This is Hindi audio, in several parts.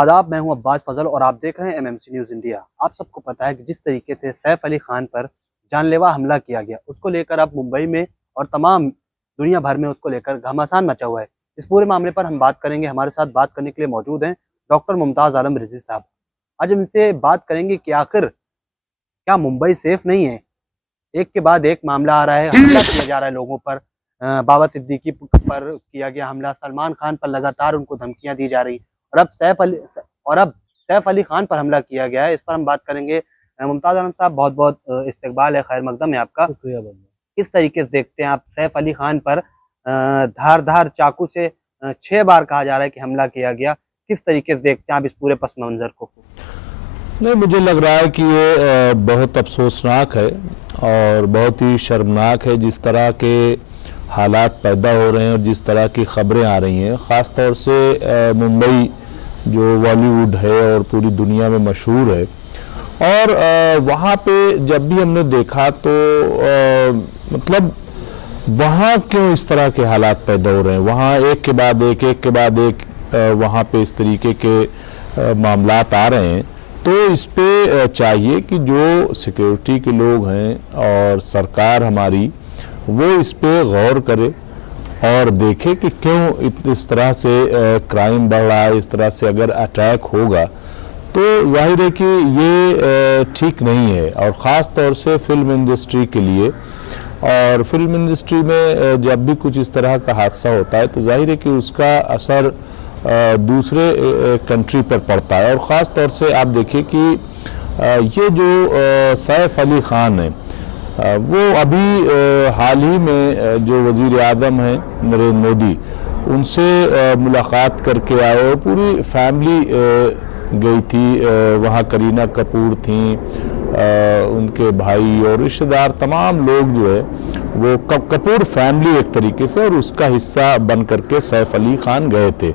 आदाब, मैं हूं अब्बास फजल और आप देख रहे हैं एमएमसी न्यूज़ इंडिया। आप सबको पता है कि जिस तरीके से सैफ अली खान पर जानलेवा हमला किया गया, उसको लेकर अब मुंबई में और तमाम दुनिया भर में उसको लेकर घमासान मचा हुआ है। इस पूरे मामले पर हम बात करेंगे। हमारे साथ बात करने के लिए मौजूद हैं डॉक्टर मुमताज़ आलम रिजवी साहब। आज हम इनसे बात करेंगे कि आखिर क्या मुंबई सेफ नहीं है। एक के बाद एक मामला आ रहा है, हमला किया जा रहा है लोगों पर। बाबा सिद्दीकी पर किया गया हमला, सलमान खान पर लगातार उनको धमकियां दी जा रही और अब सैफ अली खान पर हमला किया गया है। इस पर हम बात करेंगे। मुमताज़ आलम साहब, बहुत बहुत इस्तकबाल है, खैर मकदम है आपका। शुक्रिया भाई। किस तरीके से देखते हैं आप सैफ अली खान पर धारदार चाकू से 6 बार कहा जा रहा है कि हमला किया गया। किस तरीके से देखते हैं आप इस पूरे पस मंजर को? नहीं, मुझे लग रहा है कि ये बहुत अफसोसनाक है और बहुत ही शर्मनाक है जिस तरह के हालात पैदा हो रहे हैं और जिस तरह की खबरें आ रही हैं। ख़ास तौर से मुंबई जो बॉलीवुड है और पूरी दुनिया में मशहूर है, और वहाँ पे जब भी हमने देखा तो मतलब वहाँ क्यों इस तरह के हालात पैदा हो रहे हैं। वहाँ एक के बाद एक वहाँ पे इस तरीके के मामलात आ रहे हैं। तो इस पे चाहिए कि जो सिक्योरिटी के लोग हैं और सरकार हमारी, वो इस पे गौर करे और देखे कि क्यों इस तरह से क्राइम बढ़ रहा है। इस तरह से अगर अटैक होगा तो जाहिर है कि ये ठीक नहीं है, और ख़ास तौर से फिल्म इंडस्ट्री के लिए। और फिल्म इंडस्ट्री में जब भी कुछ इस तरह का हादसा होता है तो जाहिर है कि उसका असर दूसरे कंट्री पर पड़ता है। और ख़ास तौर से आप देखिए कि ये जो सैफ अली खान है, वो अभी हाल ही में जो वज़ीर आज़म हैं नरेंद्र मोदी, उनसे मुलाकात करके आए और पूरी फैमिली गई थी वहाँ। करीना कपूर थी, उनके भाई और रिश्तेदार, तमाम लोग जो है वो कपूर फैमिली एक तरीके से, और उसका हिस्सा बन करके सैफ अली खान गए थे।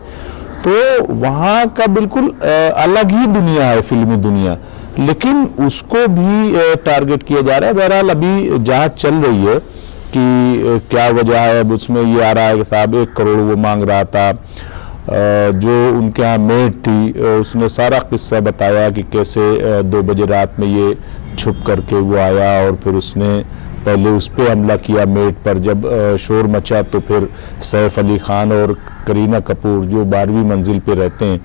तो वहाँ का बिल्कुल अलग ही दुनिया है, फिल्मी दुनिया, लेकिन उसको भी टारगेट किया जा रहा है। बहरहाल अभी जांच चल रही है कि क्या वजह है। अब उसमें ये आ रहा है कि साहब 1 करोड़ वो मांग रहा था। जो उनके यहाँ मेड थी, उसने सारा किस्सा बताया कि कैसे 2 बजे रात में ये छुप करके वो आया और फिर उसने पहले उस पर हमला किया मेड पर। जब शोर मचा तो फिर सैफ अली खान और करीना कपूर जो 12वीं मंजिल पे रहते हैं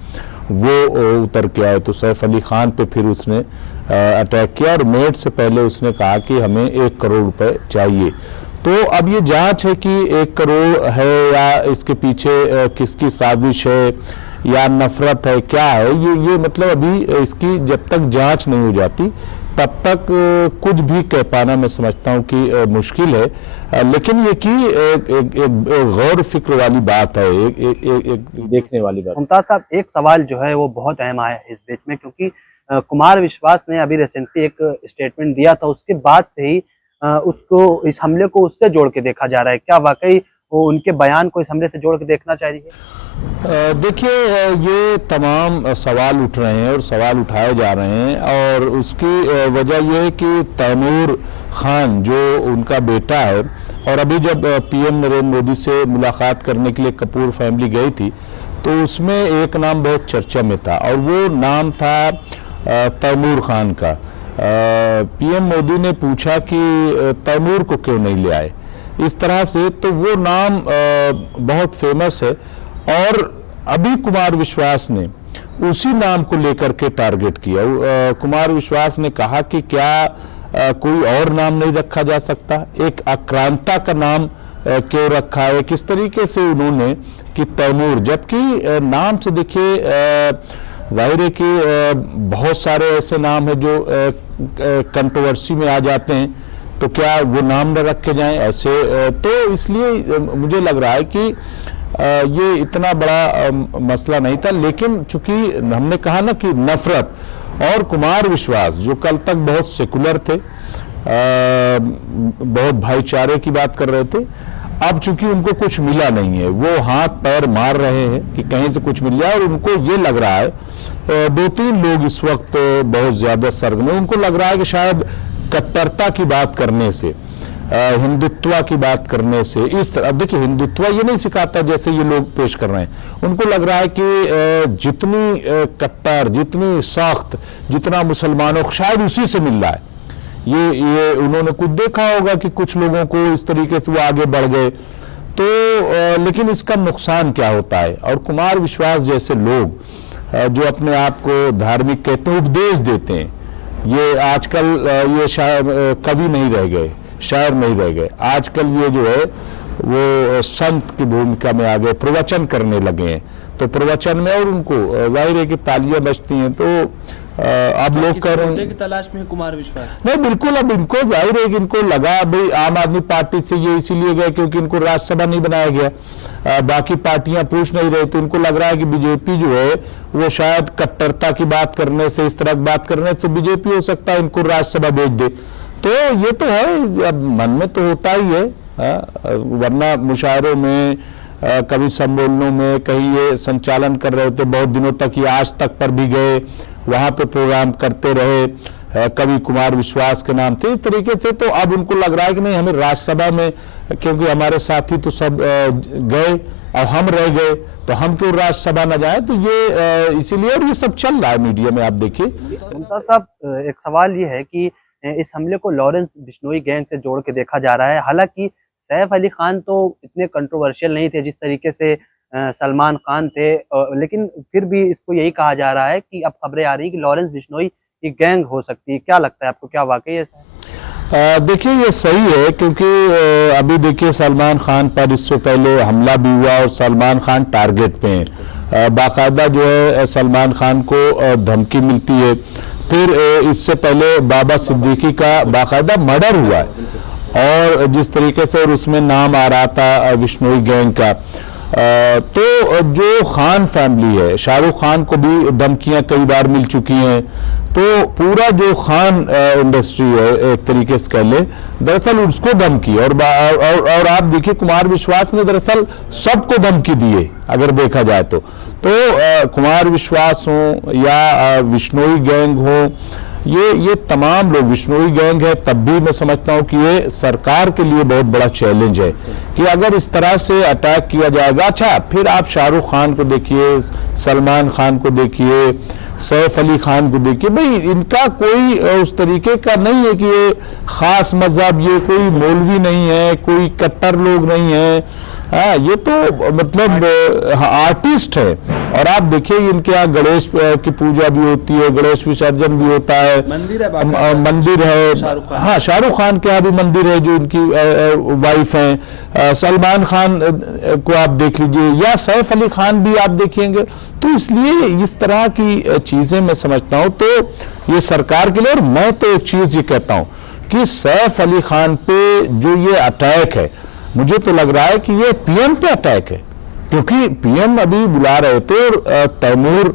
वो उतर के आए, तो सैफ अली खान पे फिर उसने अटैक किया। और मेड से पहले उसने कहा कि हमें 1 करोड़ रुपए चाहिए। तो अब ये जांच है कि 1 करोड़ है या इसके पीछे किसकी साजिश है या नफरत है, क्या है ये मतलब अभी इसकी जब तक जांच नहीं हो जाती तब तक कुछ भी कह पाना मैं समझता हूँ कि मुश्किल है। लेकिन ये कि एक गौर फिक्र वाली बात है, एक देखने वाली बात। मुमताज साहब, एक सवाल जो है वो बहुत अहम आया है इस बीच में, क्योंकि कुमार विश्वास ने अभी रिसेंटली एक स्टेटमेंट दिया था। उसके बाद से ही उसको, इस हमले को उससे जोड़ के देखा जा रहा है। क्या वाकई वो उनके बयान को इस हमले से जोड़ के देखना चाहिए? देखिए, ये तमाम सवाल उठ रहे हैं और सवाल उठाए जा रहे हैं, और उसकी वजह यह है कि तैमूर खान जो उनका बेटा है, और अभी जब पीएम नरेंद्र मोदी से मुलाकात करने के लिए कपूर फैमिली गई थी तो उसमें एक नाम बहुत चर्चा में था, और वो नाम था तैमूर खान का। पीएम मोदी ने पूछा कि तैमूर को क्यों नहीं ले आए, इस तरह से। तो वो नाम बहुत फेमस है, और अभी कुमार विश्वास ने उसी नाम को लेकर के टारगेट किया। कुमार विश्वास ने कहा कि क्या कोई और नाम नहीं रखा जा सकता, एक आक्रांता का नाम क्यों रखा है, किस तरीके से उन्होंने कि तैमूर, जबकि नाम से देखिए जाहिर है कि बहुत सारे ऐसे नाम हैं जो कंट्रोवर्सी में आ जाते हैं, तो क्या वो नाम न रखे जाएं ऐसे। तो इसलिए मुझे लग रहा है कि ये इतना बड़ा मसला नहीं था। लेकिन चूंकि हमने कहा ना कि नफरत, और कुमार विश्वास जो कल तक बहुत सेकुलर थे, बहुत भाईचारे की बात कर रहे थे, अब चूंकि उनको कुछ मिला नहीं है, वो हाथ पैर मार रहे हैं कि कहीं से कुछ मिल जाए। और उनको ये लग रहा है, 2-3 लोग इस वक्त बहुत ज्यादा सरगर्म हैं, उनको लग रहा है कि शायद कट्टरता की बात करने से हिंदुत्व की बात करने से इस तरह, देखिए हिंदुत्व ये नहीं सिखाता जैसे ये लोग पेश कर रहे हैं। उनको लग रहा है कि जितनी कट्टर, जितनी सख्त, जितना मुसलमानों को शायद उसी से मिल रहा है। ये उन्होंने कुछ देखा होगा कि कुछ लोगों को इस तरीके से वो आगे बढ़ गए, तो लेकिन इसका नुकसान क्या होता है। और कुमार विश्वास जैसे लोग जो अपने आप को धार्मिक कहते हैं, उपदेश देते हैं, ये आजकल ये कवि नहीं रह गए, शायर नहीं रह गए, आजकल ये जो है वो संत की भूमिका में आ गए, प्रवचन करने लगे हैं। तो प्रवचन में और उनको जाहिर है कि तालियां बजती हैं, तो अब लोग कह रहे हैं की तलाश में कुमार विश्वास नहीं, बिल्कुल। अब इनको जाहिर है कि इनको लगा भाई आम आदमी पार्टी से ये इसीलिए गए क्योंकि इनको राज्यसभा नहीं बनाया गया, बाकी पार्टियां पूछ नहीं रही, तो इनको लग रहा है कि बीजेपी जो है वो शायद कट्टरता की बात करने से, इस तरह की बात करने से बीजेपी हो सकता है इनको राज्यसभा भेज दे। तो ये तो है, अब मन में तो होता ही है, वरना मुशायरों में कभी सम्मेलनों में कहीं ये संचालन कर रहे थे, बहुत दिनों तक ये आज तक पर भी गए, वहां पे प्रोग्राम करते रहे, कभी कुमार विश्वास के नाम थे, इस तरीके से। तो अब उनको लग रहा है कि नहीं, हमें राज्यसभा में, क्योंकि हमारे साथी तो सब गए और हम रह गए, तो हम क्यों राज्यसभा न जाए। तो ये इसीलिए, और ये सब चल रहा है मीडिया में, आप देखिए। मुमताज साहब, एक सवाल ये है कि इस हमले को लॉरेंस बिश्नोई गैंग से जोड़ के देखा जा रहा है। हालांकि सैफ अली खान तो इतने कंट्रोवर्शियल नहीं थे जिस तरीके से सलमान खान थे, लेकिन फिर भी इसको यही कहा जा रहा है कि अब खबरें आ रही है कि लॉरेंस बिश्नोई की गैंग हो सकती है। क्या लगता है आपको, क्या वाकई ऐसा है? देखिए ये सही है, क्योंकि अभी देखिए सलमान खान पर इससे पहले हमला भी हुआ और सलमान खान टारगेट पे हैं, बाकायदा जो है सलमान खान को धमकी मिलती है। फिर इससे पहले बाबा सिद्दीकी का बाकायदा मर्डर हुआ है, और जिस तरीके से और उसमें नाम आ रहा था बिश्नोई गैंग का, तो जो खान फैमिली है, शाहरुख खान को भी धमकियां कई बार मिल चुकी हैं। तो पूरा जो खान इंडस्ट्री है, एक तरीके से कह ले, दरअसल उसको धमकी, और आप देखिए कुमार विश्वास ने दरअसल सबको धमकी दी है अगर देखा जाए तो कुमार विश्वास हो या बिश्नोई गैंग हो, ये तमाम लोग, बिश्नोई गैंग है, तब भी मैं समझता हूं कि ये सरकार के लिए बहुत बड़ा चैलेंज है कि अगर इस तरह से अटैक किया जाएगा। अच्छा, फिर आप शाहरुख खान को देखिए, सलमान खान को देखिए, सैफ अली खान को देखिए, भाई इनका कोई उस तरीके का नहीं है कि ये खास मजहब, ये कोई मौलवी नहीं है, कोई कट्टर लोग नहीं है, हाँ, ये तो मतलब आर्टिस्ट है। और आप देखिए इनके यहाँ गणेश की पूजा भी होती है, गणेश विसर्जन भी होता है, मंदिर है, हाँ, शाहरुख खान के यहाँ भी मंदिर है जो इनकी वाइफ हैं, सलमान खान को आप देख लीजिए, या सैफ अली खान भी आप देखेंगे। तो इसलिए इस तरह की चीजें मैं समझता हूँ तो ये सरकार के लिए। और मैं तो एक चीज ये कहता हूँ कि सैफ अली खान पे जो ये अटैक है, मुझे तो लग रहा है कि ये पीएम पे अटैक है, क्योंकि पीएम अभी बुला रहे थे और तैमूर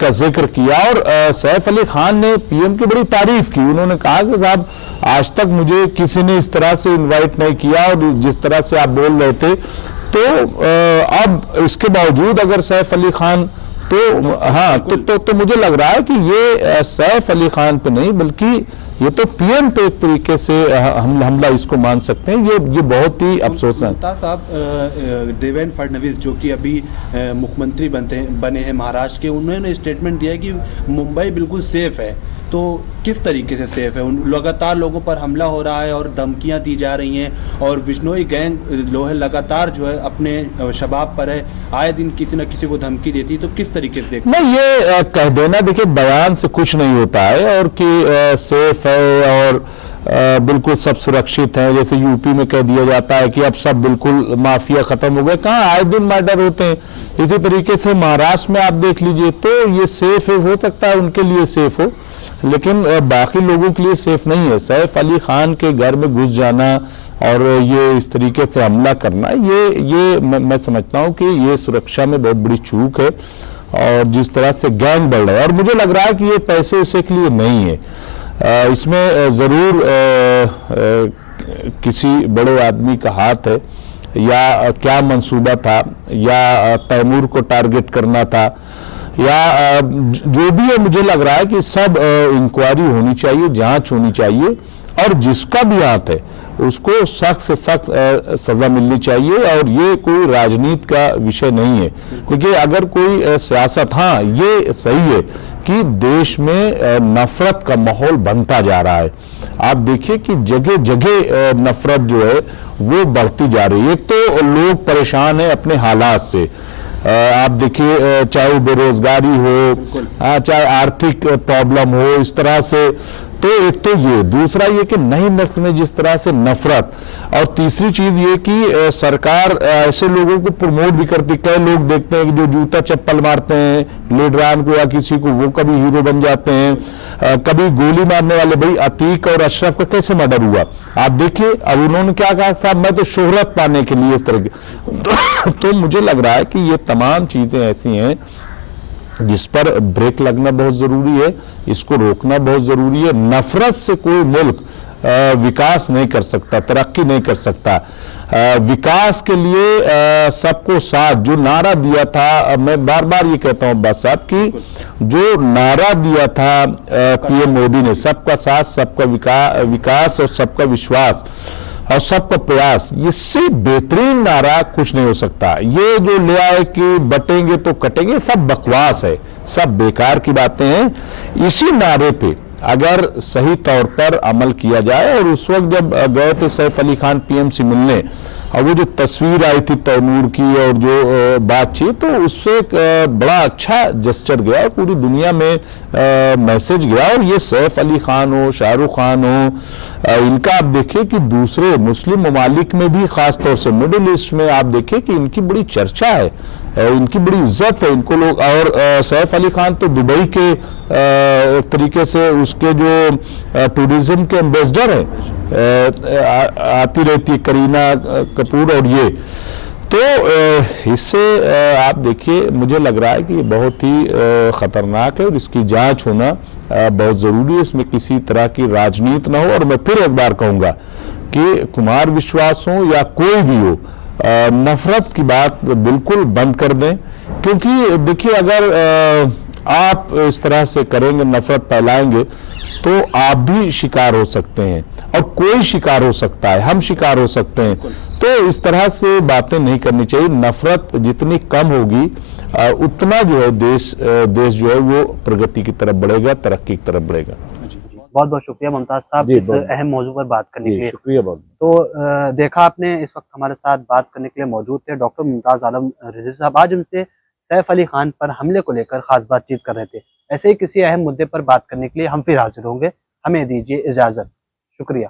का जिक्र किया, और सैफ अली खान ने पीएम की बड़ी तारीफ की। उन्होंने कहा कि साहब आज तक मुझे किसी ने इस तरह से इनवाइट नहीं किया, और जिस तरह से आप बोल रहे थे, तो अब इसके बावजूद अगर सैफ अली खान तो हाँ, तो मुझे लग रहा है कि ये सैफ अली खान पे नहीं, बल्कि ये तो पीएम पे एक तरीके से हम हमला इसको मान सकते हैं। ये बहुत ही अफसोसनाक। साहब, देवेंद्र फडणवीस जो कि अभी मुख्यमंत्री बने हैं महाराष्ट्र के, उन्होंने स्टेटमेंट दिया है कि मुंबई बिल्कुल सेफ है। तो किस तरीके से सेफ है? लगातार लोगों पर हमला हो रहा है और धमकियां दी जा रही हैं, और बिश्नोई गैंग लगातार जो है अपने शबाब पर है, आए दिन किसी न किसी को धमकी देती है। तो किस तरीके से देखते हैं? नहीं, ये कह देना देखिए बयान से कुछ नहीं होता है, और कि सेफ है और बिल्कुल सब सुरक्षित है, जैसे यूपी में कह दिया जाता है कि अब सब बिल्कुल माफिया खत्म हो गए। कहाँ आए दिन मर्डर होते हैं। इसी तरीके से महाराष्ट्र में आप देख लीजिए, तो ये सेफ है, हो सकता है उनके लिए सेफ हो, लेकिन बाकी लोगों के लिए सेफ नहीं है। सैफ अली खान के घर में घुस जाना और ये इस तरीके से हमला करना, ये मैं समझता हूँ कि ये सुरक्षा में बहुत बड़ी चूक है। और जिस तरह से गैंग बढ़ रहा है, और मुझे लग रहा है कि ये पैसे वैसे के लिए नहीं है, इसमें ज़रूर किसी बड़े आदमी का हाथ है, या क्या मंसूबा था, या तैमूर को टारगेट करना था, या जो भी है। मुझे लग रहा है कि सब इंक्वायरी होनी चाहिए, जांच होनी चाहिए, और जिसका भी हाथ है उसको सख्त से सख्त सजा मिलनी चाहिए। और ये कोई राजनीति का विषय नहीं है। देखिए, अगर कोई सियासत, हाँ ये सही है कि देश में नफरत का माहौल बनता जा रहा है। आप देखिए कि जगह जगह नफरत जो है वो बढ़ती जा रही है। एक तो लोग परेशान हैं अपने हालात से। आप देखिए, चाहे बेरोजगारी हो, चाहे आर्थिक प्रॉब्लम हो, इस तरह से। तो एक तो ये, दूसरा ये कि नई नस्ल में जिस तरह से नफरत, और तीसरी चीज ये कि सरकार ऐसे लोगों को प्रमोट भी करती। कई लोग देखते हैं कि जो जूता चप्पल मारते हैं लीडरान को या किसी को, वो कभी हीरो बन जाते हैं। कभी गोली मारने वाले, भाई अतीक और अशरफ का कैसे मर्डर हुआ आप देखिए। अब उन्होंने क्या कहा, साहब मैं तो शोहरत पाने के लिए इस तरह की। तो मुझे लग रहा है कि ये तमाम चीजें ऐसी हैं जिस पर ब्रेक लगना बहुत जरूरी है, इसको रोकना बहुत जरूरी है। नफरत से कोई मुल्क विकास नहीं कर सकता, तरक्की नहीं कर सकता। विकास के लिए सबको साथ, जो नारा दिया था, मैं बार बार ये कहता हूं अब्बास साहब कि जो नारा दिया था पीएम मोदी ने, सबका साथ, सबका विकास और सबका विश्वास और सबका प्रयास, इससे बेहतरीन नारा कुछ नहीं हो सकता। ये जो ले आए कि बटेंगे तो कटेंगे, सब बकवास है, सब बेकार की बातें हैं। इसी नारे पे अगर सही तौर पर अमल किया जाए, और उस वक्त जब गए थे सैफ अली खान पीएम से मिलने, और वो जो तस्वीर आई थी तैमूर की और जो बातचीत, तो उससे एक बड़ा अच्छा जेस्चर गया और पूरी दुनिया में मैसेज गया। और ये सैफ अली खान हो, शाहरुख खान हो, इनका आप देखिए कि दूसरे मुस्लिम ममालिक में भी, खासतौर से मिडिल ईस्ट में आप देखिए कि इनकी बड़ी चर्चा है, इनकी बड़ी इज्जत है इनको लोग। और सैफ अली खान तो दुबई के एक तरीके से उसके जो टूरिज्म के एम्बेसडर हैं, आती रहती है करीना कपूर और ये। तो इससे आप देखिए, मुझे लग रहा है कि ये बहुत ही खतरनाक है और इसकी जांच होना बहुत ज़रूरी है। इसमें किसी तरह की राजनीति ना हो। और मैं फिर एक बार कहूँगा कि कुमार विश्वास हो या कोई भी हो, नफरत की बात बिल्कुल बंद कर दें। क्योंकि देखिए, अगर आप इस तरह से करेंगे, नफरत फैलाएंगे, तो आप भी शिकार हो सकते हैं और कोई शिकार हो सकता है, हम शिकार हो सकते हैं। तो इस तरह से बातें नहीं करनी चाहिए। नफरत जितनी कम होगी उतना जो है देश जो है वो प्रगति की तरफ बढ़ेगा, तरक्की की तरफ बढ़ेगा। बहुत बहुत शुक्रिया मुमताज साहब इस अहम मौजू पर बात करने के लिए। शुक्रिया बहुत। तो देखा आपने, इस वक्त हमारे साथ बात करने के लिए मौजूद थे डॉक्टर मुमताज आलम रिजवी साहब। आज उनसे सैफ अली खान पर हमले को लेकर खास बातचीत कर रहे थे। ऐसे ही किसी अहम मुद्दे पर बात करने के लिए हम फिर हाजिर होंगे। हमें दीजिए इजाजत। शुक्रिया।